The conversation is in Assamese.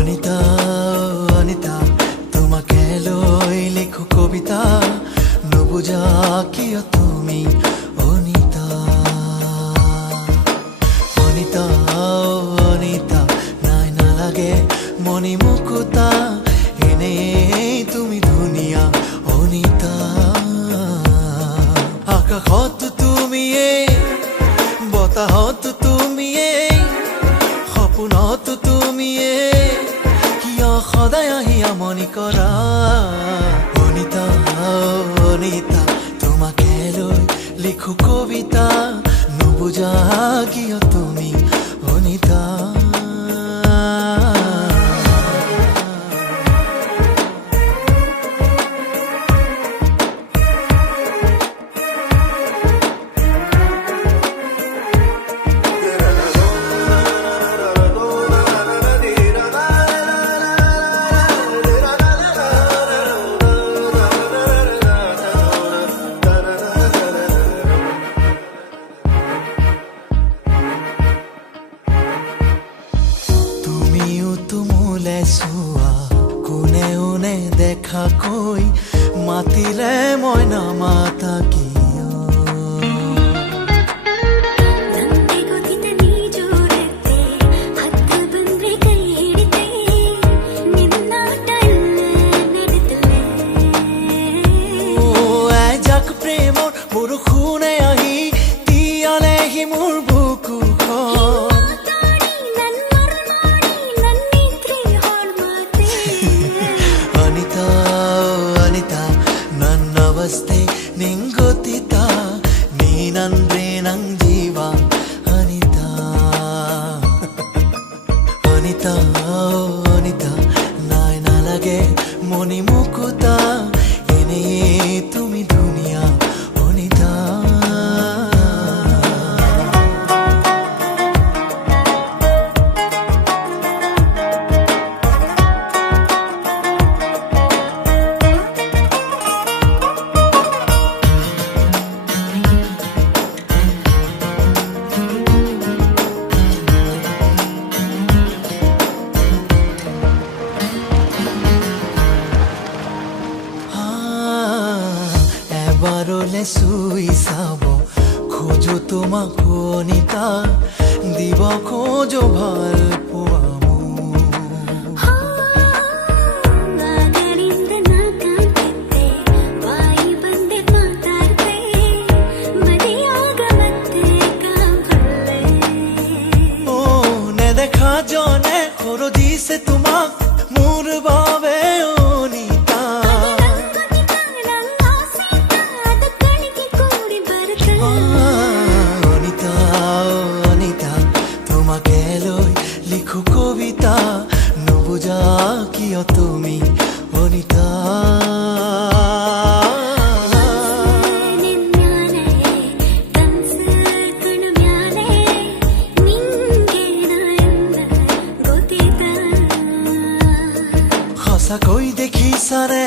অনিতা অনিতা তোমাকে লৈ লিখো কবিতা নুবুজা কিয় তুমি অনিতা অনিতা অনিতা নাই নালাগে মনি মুকুতা এনেই তুমি ধুনীয়া অনিতা আকাশত তুমিয়ে বতাহত তুমিয়ে সপোনত তুমিয়ে কিয় সদায় আহি আমনি কৰা অনিতা অনিতা তোমাকে লৈ লিখো কবিতা নুবুজা কিয় তুমি অনিতা কোনে দেখা কৈ মাতিলে মই নামাতা কিয় এজাক প্ৰেমৰ বৰষুণে আহি তিয়ালেহি মোৰ বুকুখন ನನ್ನವಸ್ಥೆ ನಿಂಗೊತ್ತಿತ ನೀನಂದ್ರೆ ನಂಗ್ ಜೀವ ಅನಿತಾ ಅನಿತಾ ಅನಿತಾ ನಾಯ್ ನನಗೆ ಮನಿ ಮುಕುತ ಏನೇ তুমি দুনিয়া অনিতা বাৰলে চুই চাব খোজো তোমাক অনিতা দিব খোজো ভাল পোৱা নেদেখা জনে সৰু দিছে তোমাক মোৰ বাবে অনিতা অনিতা অনিতা তোমাকে লৈ লিখো কবিতা নুবুজা কিয় তুমি অনিতা সঁচাকৈ দেখিছানে